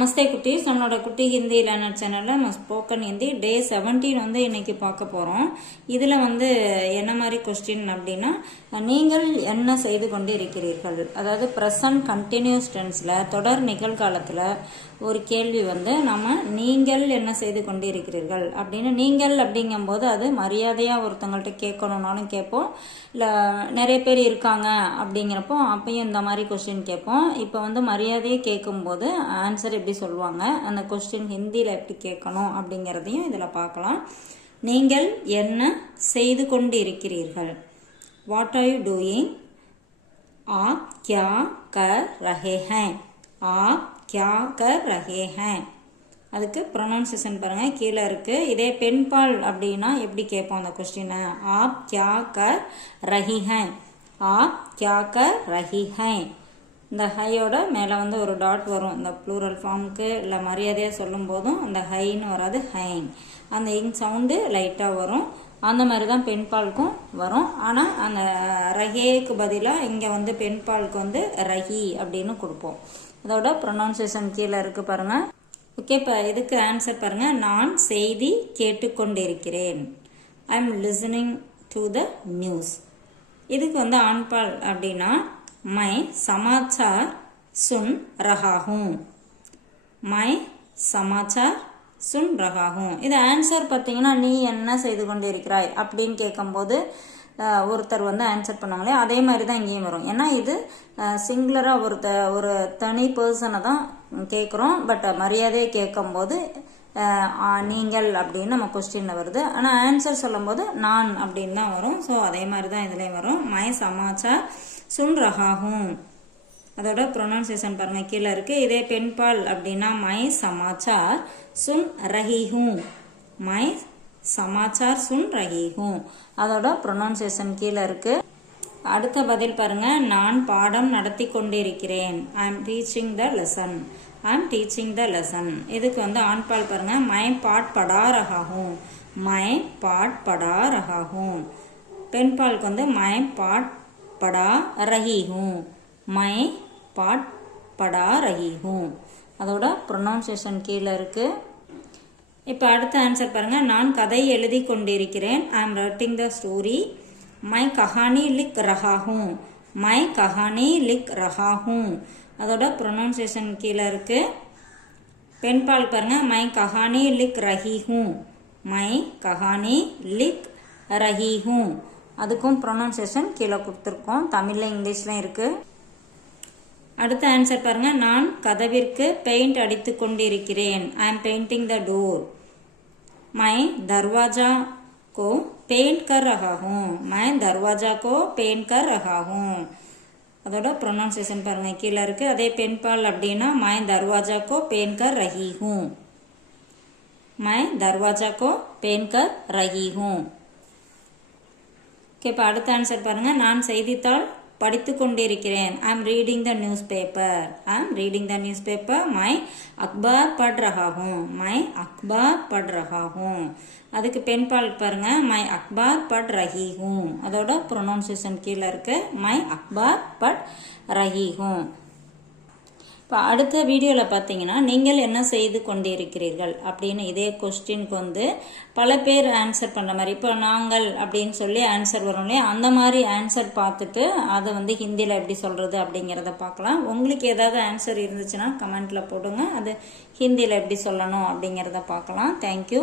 நமஸ்தே குட்டீஸ், நம்மளோட குட்டி ஹிந்தி லேர்னர் சேனலில் நம்ம ஸ்போக்கன் ஹிந்தி டே 17 வந்து இன்னைக்கு பார்க்க போகிறோம். இதில் வந்து என்ன மாதிரி கொஸ்டின் அப்படின்னா, நீங்கள் என்ன செய்து கொண்டு இருக்கிறீர்கள், அதாவது ப்ரெசன்ட் கண்டினியூஸ் டென்ஸில் தொடர் நிகழ்காலத்தில் ஒரு கேள்வி வந்து நம்ம நீங்கள் என்ன செய்து கொண்டு இருக்கிறீர்கள் அப்படின்னு, நீங்கள் அப்படிங்கும்போது அது மரியாதையாக ஒருத்தங்கள்ட்ட கேட்கணுன்னாலும் கேட்போம், இல்லை நிறைய பேர் இருக்காங்க அப்படிங்கிறப்போ அப்பயும் இந்த மாதிரி கொஸ்டின் கேட்போம். இப்போ வந்து மரியாதையை கேட்கும்போது ஆன்சர் எப்படி சொல்லுவாங்க, அந்த கொஸ்டின் ஹிந்தியில் எப்படி கேட்கணும் அப்படிங்கிறதையும் இதில் பார்க்கலாம். நீங்கள் என்ன செய்து கொண்டு இருக்கிறீர்கள், வாட் ஆர் யூ டூயிங், आप क्या कर रहे हैं, आप क्या कर रहे हैं. அதுக்கு ப்ரொனவுன்சியேஷன் பாருங்க கீழே இருக்கு. இதே பெண்பால் அப்படின்னா எப்படி கேட்போம் அந்த கொஸ்டினை, आप क्या कर रही हैं, आप क्या कर रही हैं. இந்த ஹையோட மேலே வந்து ஒரு டாட் வரும் இந்த ப்ளூரல் ஃபார்முக்கு, இல்லை மரியாதையாக சொல்லும் போதும் அந்த ஹைன்னு வராது, ஹைன். அந்த இங் சவுண்டு லைட்டாக வரும். அந்த மாதிரி தான் பெண்பாலுக்கும் வரும். ஆனால் அந்த ரஹேக்கு பதிலாக இங்கே வந்து பெண்பாலுக்கு வந்து ரஹி அப்படின்னு கொடுப்போம். அதோட ப்ரொனவுன்சியேஷன் கீழே இருக்கு பாருங்க. ஓகே, இப்போ இதுக்கு ஆன்சர் பாருங்க. நான் செய்தி கேட்டுக்கொண்டிருக்கிறேன், I am listening to the news. இதுக்கு வந்து ஆண்பால் அப்படின்னா मैं समाचार सुन रहा हूँ, मैं समाचार सुन रहा हूँ. இது ஆன்சர் பார்த்தீங்கன்னா நீ என்ன செய்து கொண்டு இருக்கிறாய் அப்படின்னு கேட்கும்போது ஒருத்தர் வந்து ஆன்சர் பண்ணாங்களே அதே மாதிரி தான் இங்கேயும் வரும். ஏன்னா இது சிங்குலராக ஒரு தனி பர்சனை தான் கேட்குறோம். பட் மரியாதையை கேட்கும்போது நீங்கள் அப்படின்னு நம்ம கொஸ்டின்ல வருது. ஆனால் ஆன்சர் சொல்லும் போது நான் அப்படின்னு தான் வரும். ஸோ அதே மாதிரி தான் இதுலேயும் வரும். மை சமாச்சார் சுன் ரஹாஹூம். அதோட ப்ரொனவுன்சியேஷன் பாருங்க கீழே இருக்கு. இதே பெண்பால் அப்படின்னா மை சமாச்சார் சுன் ரஹீஹூம், மை சமாச்சார் சுன் ரஹீஹூம். அதோட ப்ரொனவுன்சியேஷன் கீழே இருக்கு. அடுத்த பதில் பாருங்க. நான் பாடம் நடத்தி கொண்டிருக்கிறேன், I M teaching the lesson, I am teaching the lesson. இதுக்கு வந்து ஆண்பால் பாருங்க. மை பாட் படா ரஹாஹூம், மை பாட் படா ரஹாஹூம். பெண்பாலுக்கு வந்து மை பாட் படா ரஹி ஹூம், மை பாட் படா ரஹி ஹூம். அதோட ப்ரொனவுன்சியேஷன் கீழே இருக்கு. இப்போ அடுத்த ஆன்சர் பாருங்க. நான் கதை எழுதி கொண்டிருக்கிறேன், I am writing the story, மை கஹானி லிக் ரஹா ஹூம், மை கஹானி லிக் ரஹா ஹூம். அதோட ப்ரொனவுன்சியேஷன் கீழே இருக்கு. பெண்பால் பாருங்க. மை கஹானி லிக் ரஹி ஹூம், மை கஹானி லிக் ரஹி ஹூம். அதுக்கும் ப்ரொனவுன்சியேஷன் கீழே கொடுத்துருக்கோம். தமிழில் இங்கிலீஷ்லையும் இருக்கு. அடுத்த ஆன்சர் பாருங்க. நான் கதவிற்கு பெயிண்ட் அடித்து கொண்டிருக்கிறேன், I am painting the door, மை தர்வாஜா को पेंट कर रहा हूँ, मैं दरवाजा को पेंट कर रहा हूँ. அதோட ப்ரொனவுன்சியேஷன் பாருங்க கீழே இருக்கு. அதே பெண்பால் அப்படின்னா मैं दरवाजा को पेंट कर रही हूँ, मैं दरवाजा को पेंट कर रही हूँ. இப்போ அடுத்த ஆன்சர் பாருங்க. நான் செய்தித்தாள் படித்து கொண்டிருக்கிறேன், I am reading the newspaper, I am reading the newspaper, மை அக்பார் பட் ரஹா ஹூம், மை அக்பார் பட் ரஹா ஹூம். அதுக்கு பெண்பால் பாருங்க. மை அக்பார் பட் ரஹி ஹூம். அதோட ப்ரொனவுன்சியேஷன் கீழே இருக்கு. மை அக்பார் பட் ரஹி ஹூம். இப்போ அடுத்த வீடியோவில் பார்த்தீங்கன்னா நீங்கள் என்ன செய்து கொண்டு இருக்கிறீர்கள் அப்படின்னு இதே கொஸ்டினுக்கு வந்து பல பேர் ஆன்சர் பண்ணுற மாதிரி, இப்போ நாங்கள் அப்படின்னு சொல்லி ஆன்சர் வரும் இல்லையா, அந்த மாதிரி ஆன்சர் பார்த்துட்டு அதை வந்து ஹிந்தியில் எப்படி சொல்கிறது அப்படிங்கிறத பார்க்கலாம். உங்களுக்கு ஏதாவது ஆன்சர் இருந்துச்சுன்னா கமெண்ட்டில் போடுங்க, அது ஹிந்தியில் எப்படி சொல்லணும் அப்படிங்கிறத பார்க்கலாம். தேங்க்யூ.